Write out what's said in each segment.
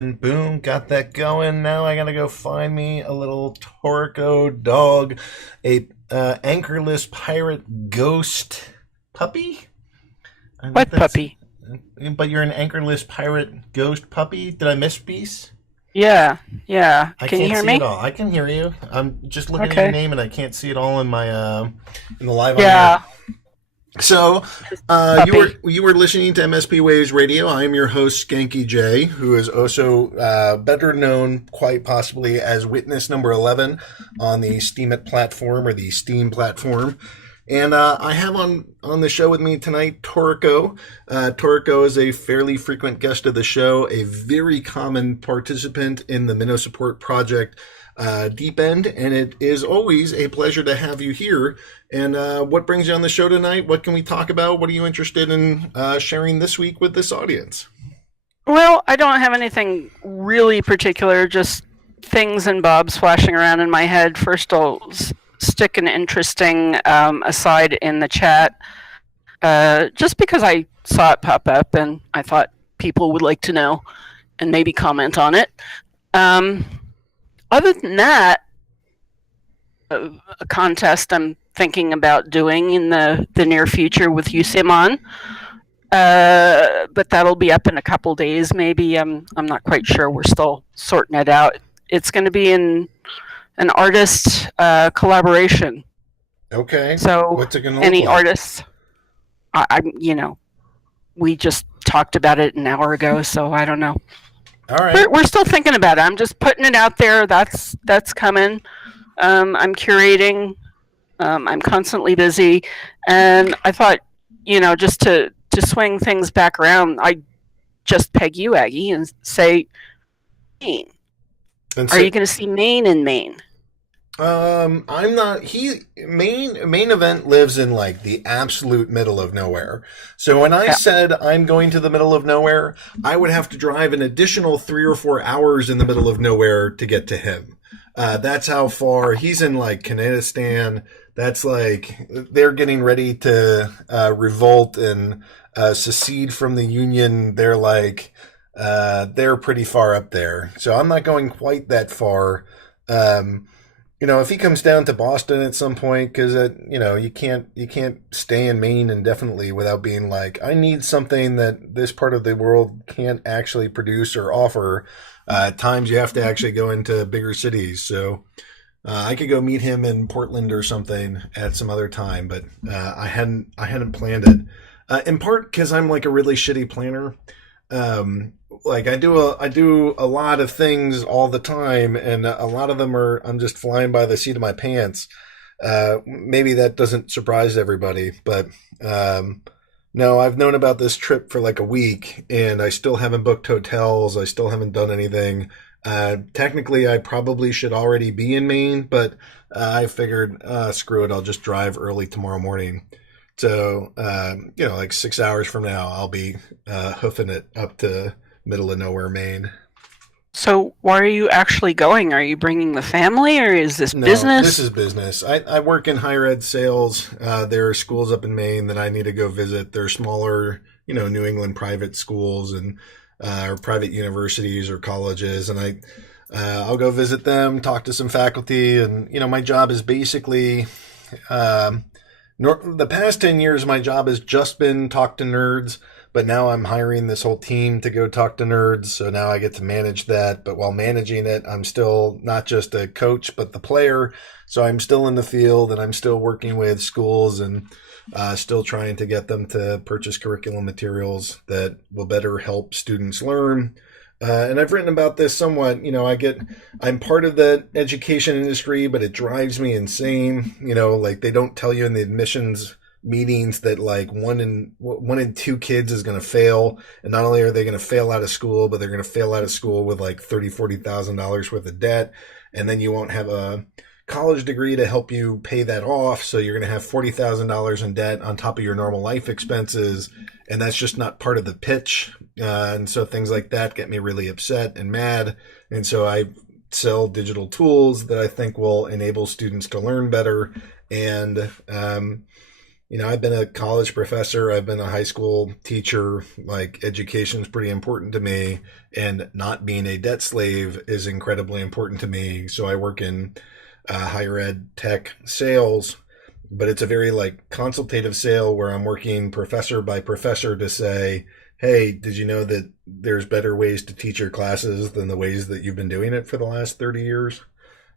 And boom, got that going. Now I gotta go find me a little Torco dog, a anchorless pirate ghost puppy. I think What that's. puppy? But you're an anchorless pirate ghost puppy. Did I miss Beast? Yeah, yeah. I Can you can't hear see it me? all. I can hear you. I'm just looking at your Okay. name and I can't see it all in my in the live on air. Yeah, So, puppy. you were listening to MSP Waves Radio. I am your host, Skanky J, who is also better known, quite possibly, as Witness Number 11 on the Steemit platform or the Steam platform. And I have on the show with me tonight Toriko. Toriko is a fairly frequent guest of the show, a very common participant in the Minnow Support Project Deep End, and it is always a pleasure to have you here. And what brings you on the show tonight? What can we talk about? What are you interested in sharing this week with this audience? Well, I don't have anything really particular, just things and bobs flashing around in my head. First, I'll stick an interesting aside in the chat, just because I saw it pop up and I thought people would like to know and maybe comment on it. Um, Other than that, a contest I'm thinking about doing in the near future with USIMON. But that'll be up in a couple days, maybe. I'm not quite sure. We're still sorting it out. It's going to be in an artist collaboration. Okay. So What's it going to look any like? artists, we just talked about it an hour ago, so I don't know. All right. We're still thinking about it. I'm just putting it out there. That's coming. I'm curating. I'm constantly busy, and I thought, just to swing things back around, I just peg you, Aggie, and say, Maine. And Are so, you going to see Maine in Maine? I'm not. Main event lives in like the absolute middle of nowhere. So when I Yeah. said I'm going to the middle of nowhere, I would have to drive an additional 3 or 4 hours in the middle of nowhere to get to him. That's how far he's in, like Kanedistan. That's like they're getting ready to revolt and secede from the Union. They're pretty far up there. So I'm not going quite that far. Um, if he comes down to Boston at some point, because you can't stay in Maine indefinitely without being like, I need something that this part of the world can't actually produce or offer. At times, you have to actually go into bigger cities. So I could go meet him in Portland or something at some other time, but I hadn't planned it. In part because I'm like a really shitty planner. Like I do a lot of things all the time, and a lot of them are I'm just flying by the seat of my pants. Maybe that doesn't surprise everybody, but no, I've known about this trip for like a week, and I still haven't booked hotels. I still haven't done anything. Technically, I probably should already be in Maine, but I figured, screw it, I'll just drive early tomorrow morning. So, like 6 hours from now, I'll be hoofing it up to middle of nowhere, Maine. So why are you actually going? Are you bringing the family, or is this No, this business? is business. I work in higher ed sales. There are schools up in Maine that I need to go visit. They're smaller, New England private schools and or private universities or colleges, and I'll go visit them, talk to some faculty, and my job is basically um, the past 10 years, my job has just been talk to nerds, but now I'm hiring this whole team to go talk to nerds. So now I get to manage that. But while managing it, I'm still not just a coach, but the player. So I'm still in the field and I'm still working with schools and still trying to get them to purchase curriculum materials that will better help students learn. And I've written about this somewhat. I'm part of the education industry, but it drives me insane. Like they don't tell you in the admissions meetings that like one in two kids is going to fail, and not only are they going to fail out of school, but they're going to fail out of school with like $30,000-$40,000 worth of debt, and then you won't have a college degree to help you pay that off. So you're going to have $40,000 in debt on top of your normal life expenses. And that's just not part of the pitch. And so things like that get me really upset and mad. And so I sell digital tools that I think will enable students to learn better. And I've been a college professor, I've been a high school teacher. Like, education is pretty important to me, and not being a debt slave is incredibly important to me. So I work in higher ed tech sales, but it's a very like consultative sale where I'm working professor by professor to say, hey, did you know that there's better ways to teach your classes than the ways that you've been doing it for the last 30 years?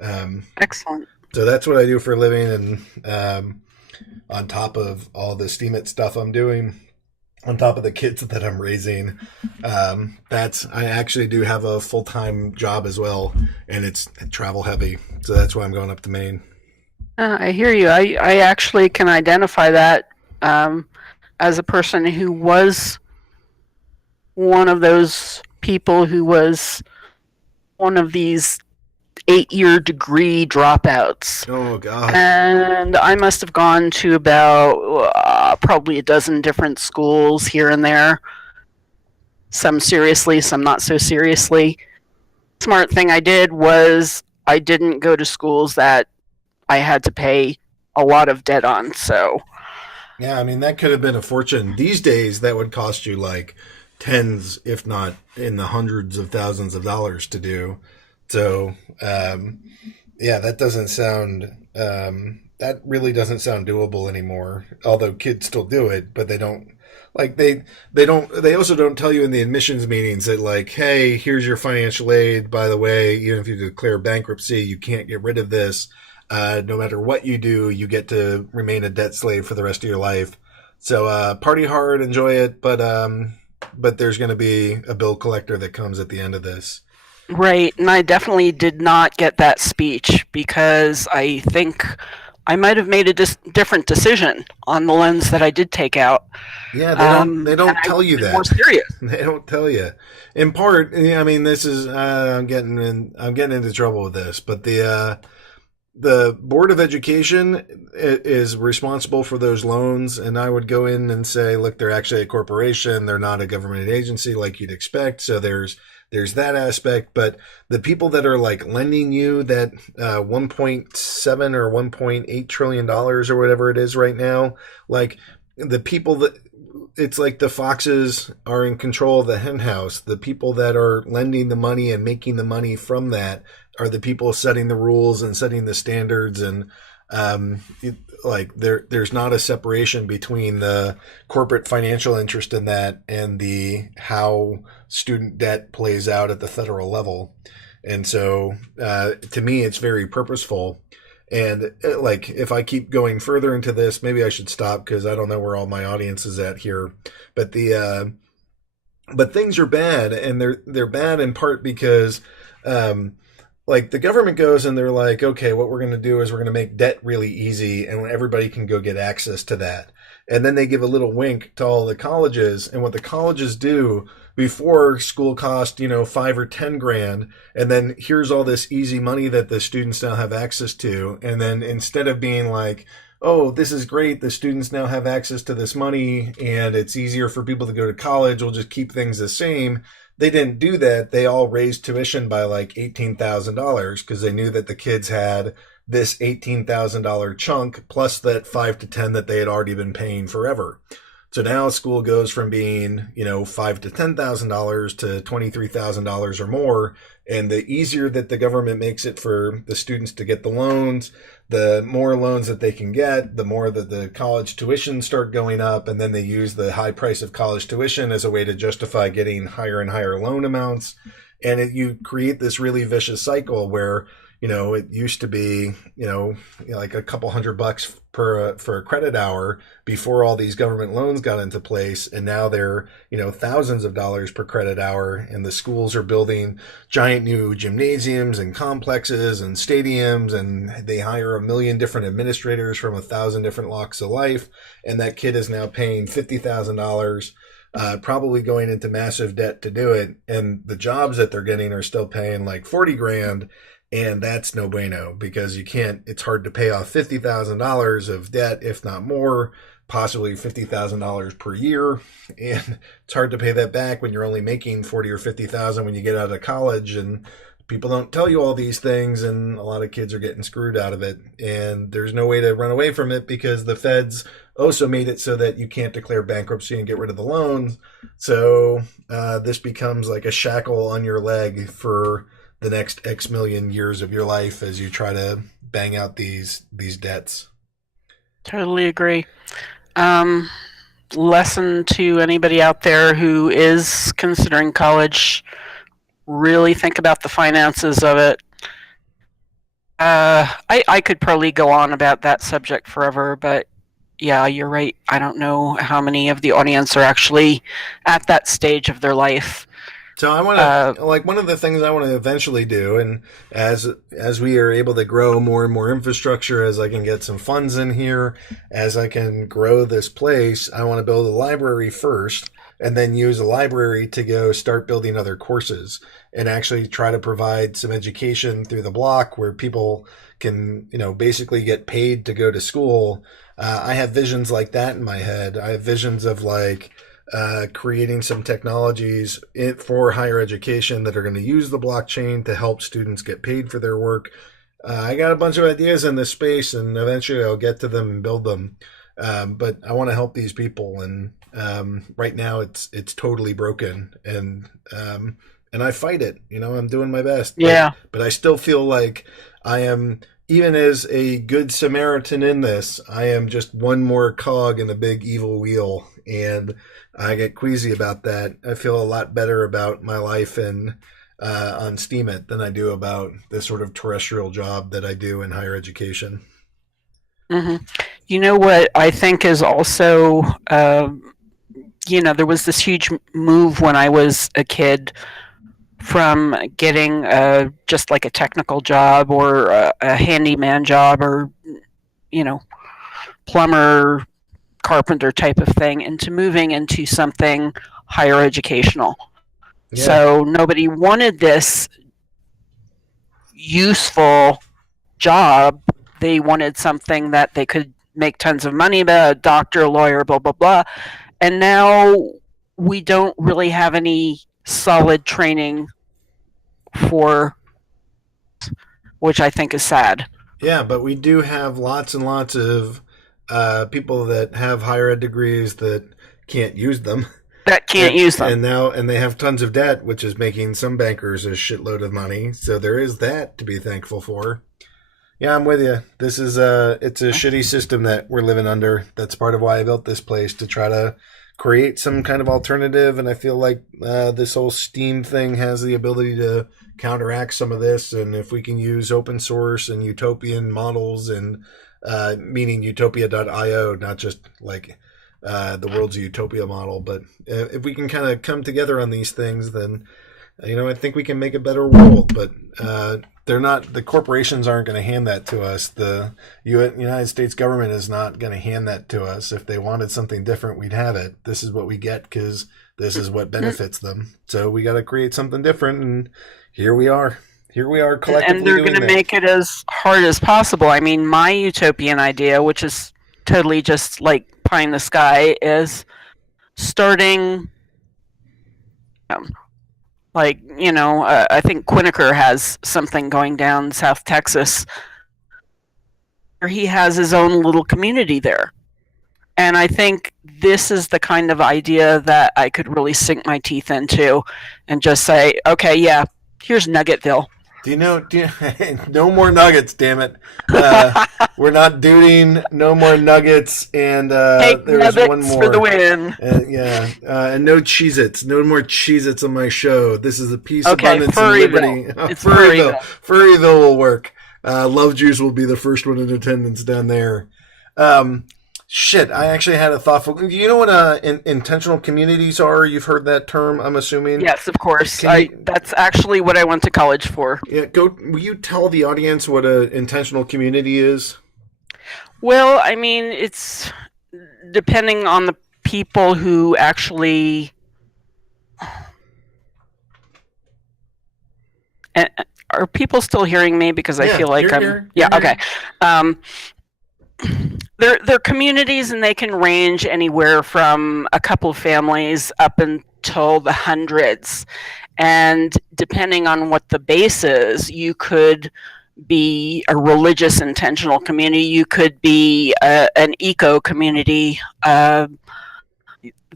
Um, Excellent. so that's what I do for a living. And on top of all the Steam It stuff I'm doing, on top of the kids that I'm raising, I actually do have a full time job as well, and it's travel heavy. So that's why I'm going up to Maine. I hear you. I actually can identify that as a person who was one of those people who was one of these 8-year degree dropouts. Oh God! And I must have gone to about probably a dozen different schools here and there. Some seriously, some not so seriously. Smart thing I did was I didn't go to schools that I had to pay a lot of debt on. So Yeah, I mean that could have been a fortune. These days, that would cost you like tens, if not in the hundreds of thousands of dollars to do. So, yeah, that doesn't sound. That really doesn't sound doable anymore. Although kids still do it, but they don't. Like they also don't tell you in the admissions meetings that like, hey, here's your financial aid. By the way, even if you declare bankruptcy, you can't get rid of this. No matter what you do, you get to remain a debt slave for the rest of your life. So party hard, enjoy it, but there's going to be a bill collector that comes at the end of this. right, and I definitely did not get that speech because I think I might have made a different decision on the loans that I did take out. Yeah, they don't And I tell would you have been more that. serious. They don't tell you. In part, yeah, I mean, this is I'm getting into trouble with this, but the Board of Education is responsible for those loans, and I would go in and say, look, they're actually a corporation. They're not a government agency like you'd expect. So there's that aspect. But the people that are like lending you that 1.7 or 1.8 trillion dollars or whatever it is right now, like the people that it's like the foxes are in control of the hen house. The people that are lending the money and making the money from that are the people setting the rules and setting the standards. And there's not a separation between the corporate financial interest in that and the how student debt plays out at the federal level. And so to me, it's very purposeful. And like, if I keep going further into this, maybe I should stop because I don't know where all my audience is at here. But but things are bad, and they're bad in part because, like, the government goes and they're like, okay, what we're going to do is we're going to make debt really easy, and everybody can go get access to that. And then they give a little wink to all the colleges, and what the colleges do. Before, school cost, 5 or 10 grand, and then here's all this easy money that the students now have access to. And then instead of being like, oh, this is great, the students now have access to this money and it's easier for people to go to college, we'll just keep things the same. They didn't do that. They all raised tuition by like $18,000 because they knew that the kids had this $18,000 chunk plus that 5 to 10 that they had already been paying forever. So now school goes from being, $5,000 to $10,000 to $23,000 or more. And the easier that the government makes it for the students to get the loans, the more loans that they can get, the more that the college tuition start going up. And then they use the high price of college tuition as a way to justify getting higher and higher loan amounts. And you create this really vicious cycle where, it used to be, like a couple $100 for a credit hour before all these government loans got into place. And now they're, thousands of dollars per credit hour. And the schools are building giant new gymnasiums and complexes and stadiums. And they hire 1 million different administrators from 1,000 different walks of life. And that kid is now paying $50,000. Probably going into massive debt to do it. And the jobs that they're getting are still paying like 40 grand. And that's no bueno because it's hard to pay off $50,000 of debt, if not more, possibly $50,000 per year. And it's hard to pay that back when you're only making 40 or 50,000 when you get out of college. And people don't tell you all these things, and a lot of kids are getting screwed out of it. And there's no way to run away from it because the feds also made it so that you can't declare bankruptcy and get rid of the loans. So this becomes like a shackle on your leg for the next X million years of your life as you try to bang out these debts. Totally agree. Lesson to anybody out there who is considering college: really think about the finances of it. I could probably go on about that subject forever, but yeah, you're right. I don't know how many of the audience are actually at that stage of their life. So I want to like one of the things I want to eventually do, and as we are able to grow more and more infrastructure, as I can get some funds in here, as I can grow this place, I want to build a library first, and then use a library to go start building other courses, and actually try to provide some education through the block where people can, basically get paid to go to school. I have visions like that in my head. I have visions of like creating some technologies for higher education that are going to use the blockchain to help students get paid for their work. I got a bunch of ideas in this space, and eventually I'll get to them and build them. But I want to help these people, and right now it's totally broken, and I fight it. I'm doing my best. Yeah. But I still feel like I am, even as a good Samaritan in this, I am just one more cog in a big evil wheel, and I get queasy about that. I feel a lot better about my life on Steemit than I do about the sort of terrestrial job that I do in higher education. Mm-hmm. You know what I think is also, there was this huge move when I was a kid from getting just like a technical job or a handyman job or, plumber, carpenter type of thing into moving into something higher educational. Yeah. So nobody wanted this useful job. They wanted something that they could make tons of money about, a doctor, lawyer, blah, blah, blah. And now we don't really have any solid training for, which I think is sad. Yeah, but we do have lots and lots of people that have higher ed degrees that can't use them. That can't use them. And they have tons of debt, which is making some bankers a shitload of money. So there is that to be thankful for. Yeah, I'm with you. This is it's a shitty system that we're living under. That's part of why I built this place, to try to create some kind of alternative. And I feel like this whole Steem thing has the ability to counteract some of this. And if we can use open source and utopian models, and meaning utopia.io, not just like the world's utopia model, but if we can kind of come together on these things, then I think we can make a better world. But the corporations aren't going to hand that to us. The United States government is not going to hand that to us. If they wanted something different, we'd have it. This is what we get because this is what benefits them. So we got to create something different, and here we are. Here we are collectively. And they're going to make it as hard as possible. I mean, my utopian idea, which is totally just like pie in the sky, is starting, I think Quinnicker has something going down South Texas where he has his own little community there. And I think this is the kind of idea that I could really sink my teeth into and just say, okay, yeah, here's Nuggetville. No more nuggets, damn it. We're not doing no more nuggets, and there's one more. For the win. And no Cheez-Its. No more Cheez-Its on my show. This is a peace, abundance, and liberty. It's Furryville. Furryville will work. Love Juice will be the first one in attendance down there. Shit, I actually had a thoughtful... Do you know what intentional communities are? You've heard that term, I'm assuming? Yes, of course. That's actually what I went to college for. Yeah, will you tell the audience what an intentional community is? Well, I mean, it's depending on the people who actually... Are people still hearing me? Because I feel like I'm... Here. Okay. They're communities, and they can range anywhere from a couple of families up until the hundreds. And depending on what the base is, you could be a religious intentional community, you could be an eco community.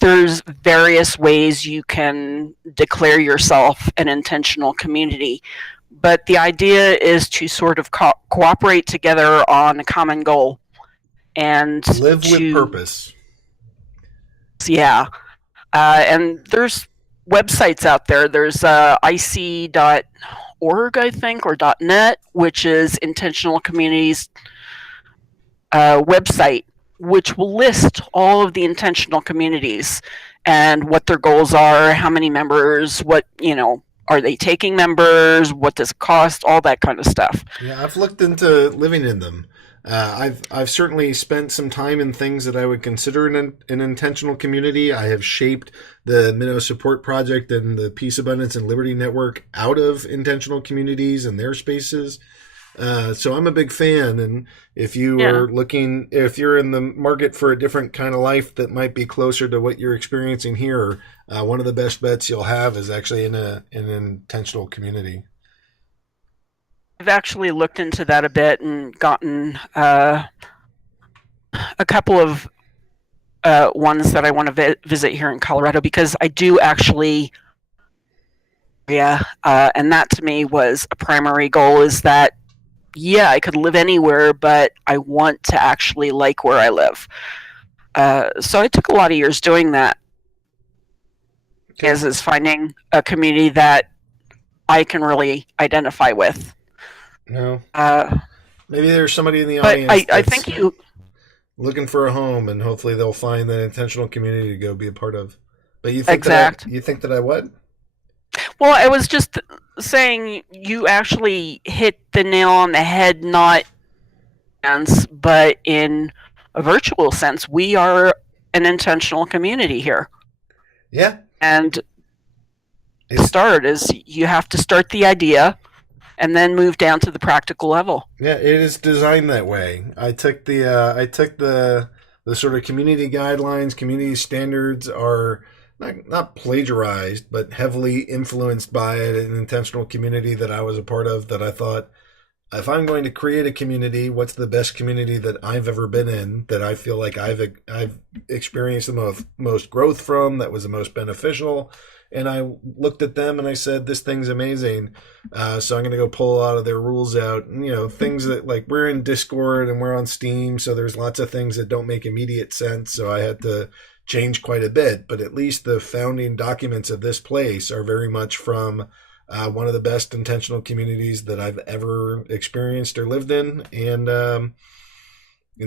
There's various ways you can declare yourself an intentional community. But the idea is to sort of cooperate together on a common goal and Live with to, purpose. yeah. And there's websites out there. There's ic.org, I think, or .net, which is intentional communities website, which will list all of the intentional communities and what their goals are, how many members, what, are they taking members, what does it cost, all that kind of stuff. Yeah, I've looked into living in them. I've certainly spent some time in things that I would consider an intentional community. I have shaped the Minnow Support Project and the Peace, Abundance, and Liberty Network out of intentional communities and their spaces. So I'm a big fan. And if you are looking, if you're in the market for a different kind of life that might be closer to what you're experiencing here, one of the best bets you'll have is actually in an intentional community. I've actually looked into that a bit and gotten a couple of ones that I want to visit here in Colorado, because I do actually, and that to me was a primary goal, is that, I could live anywhere, but I want to actually like where I live. So I took a lot of years doing that, is finding a community that I can really identify with. No. Maybe there's somebody in the audience I think you looking for a home, and hopefully they'll find that intentional community to go be a part of. But you think you think that I what? Well, I was just saying you actually hit the nail on the head, not but in a virtual sense. We are an intentional community here. Yeah. And you have to start the idea and then move down to the practical level. Yeah, it is designed that way. I took the sort of community guidelines, community standards are not plagiarized, but heavily influenced by an intentional community that I was a part of, that I thought, if I'm going to create a community, what's the best community that I've ever been in, that I feel like I've experienced the most growth from, that was the most beneficial. And I looked at them and I said, this thing's amazing. So I'm going to go pull a lot of their rules out. And, things that, like, we're in Discord and we're on Steem, so there's lots of things that don't make immediate sense. So I had to change quite a bit. But at least the founding documents of this place are very much from one of the best intentional communities that I've ever experienced or lived in. And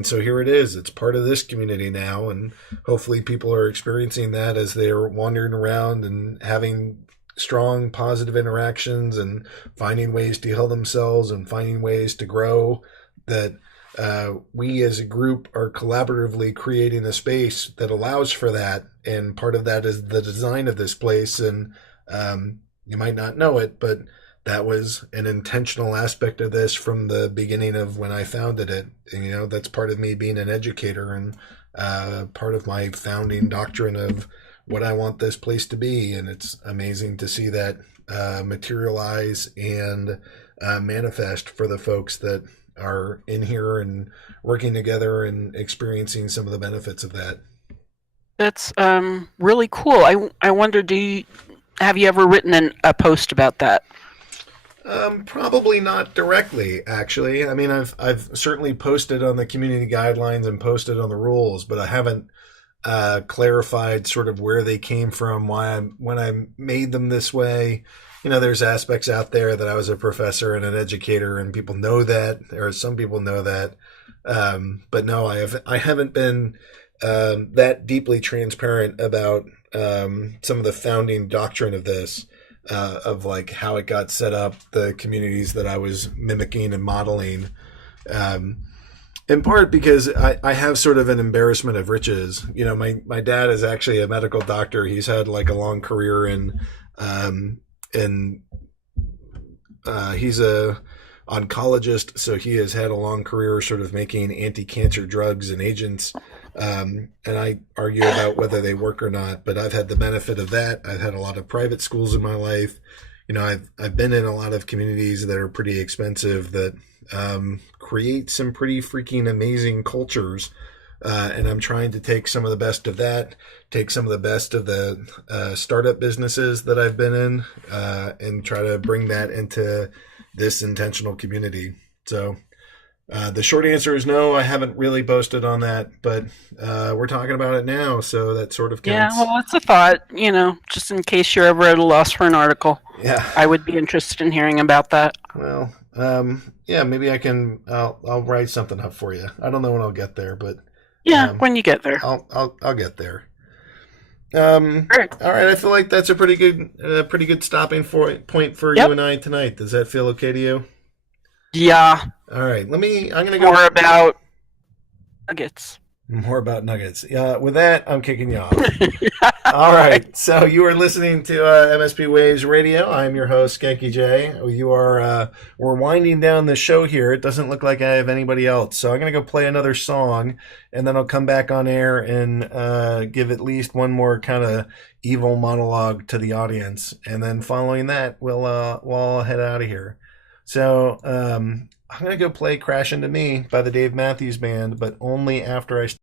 so here it is. It's part of this community now, and hopefully people are experiencing that as they're wandering around and having strong, positive interactions and finding ways to heal themselves and finding ways to grow, that we as a group are collaboratively creating a space that allows for that. And part of that is the design of this place. And you might not know it, but that was an intentional aspect of this from the beginning of when I founded it. And, that's part of me being an educator and part of my founding doctrine of what I want this place to be. And it's amazing to see that materialize and manifest for the folks that are in here and working together and experiencing some of the benefits of that. That's really cool. I wonder, have you ever written a post about that? Probably not directly, actually. I mean, I've certainly posted on the community guidelines and posted on the rules, but I haven't clarified sort of where they came from, when I made them this way. There's aspects out there that I was a professor and an educator, and people know that, or some people know that. But no, I haven't been that deeply transparent about some of the founding doctrine of this. Of like how it got set up, the communities that I was mimicking and modeling, in part because I have sort of an embarrassment of riches. My dad is actually a medical doctor. He's had like a long career in he's a oncologist, so he has had a long career sort of making anti-cancer drugs and agents. And I argue about whether they work or not, but I've had the benefit of that. I've had a lot of private schools in my life. I've been in a lot of communities that are pretty expensive that create some pretty freaking amazing cultures. And I'm trying to take some of the best of that, take some of the best of the startup businesses that I've been in, and try to bring that into this intentional community. So the short answer is no, I haven't really boasted on that, but we're talking about it now, so that sort of Yeah, counts. well, it's a thought, just in case you're ever at a loss for an article. Yeah. I would be interested in hearing about that. Well, yeah, maybe I can. I'll write something up for you. I don't know when I'll get there, but Yeah, when you get there. I'll get there. Great. All right. I feel like that's a pretty good stopping point for Yep. you and I tonight. Does that feel okay to you? Yeah, All right. I'm gonna go more about nuggets. more about nuggets. With that, I'm kicking you off. All right. So you are listening to MSP Waves Radio. I'm your host, Skanky J. We're winding down the show here. It doesn't look like I have anybody else. So I'm going to go play another song, and then I'll come back on air and give at least one more kind of evil monologue to the audience. And then following that, we'll all head out of here. So I'm going to go play Crash Into Me by the Dave Matthews Band, but only after I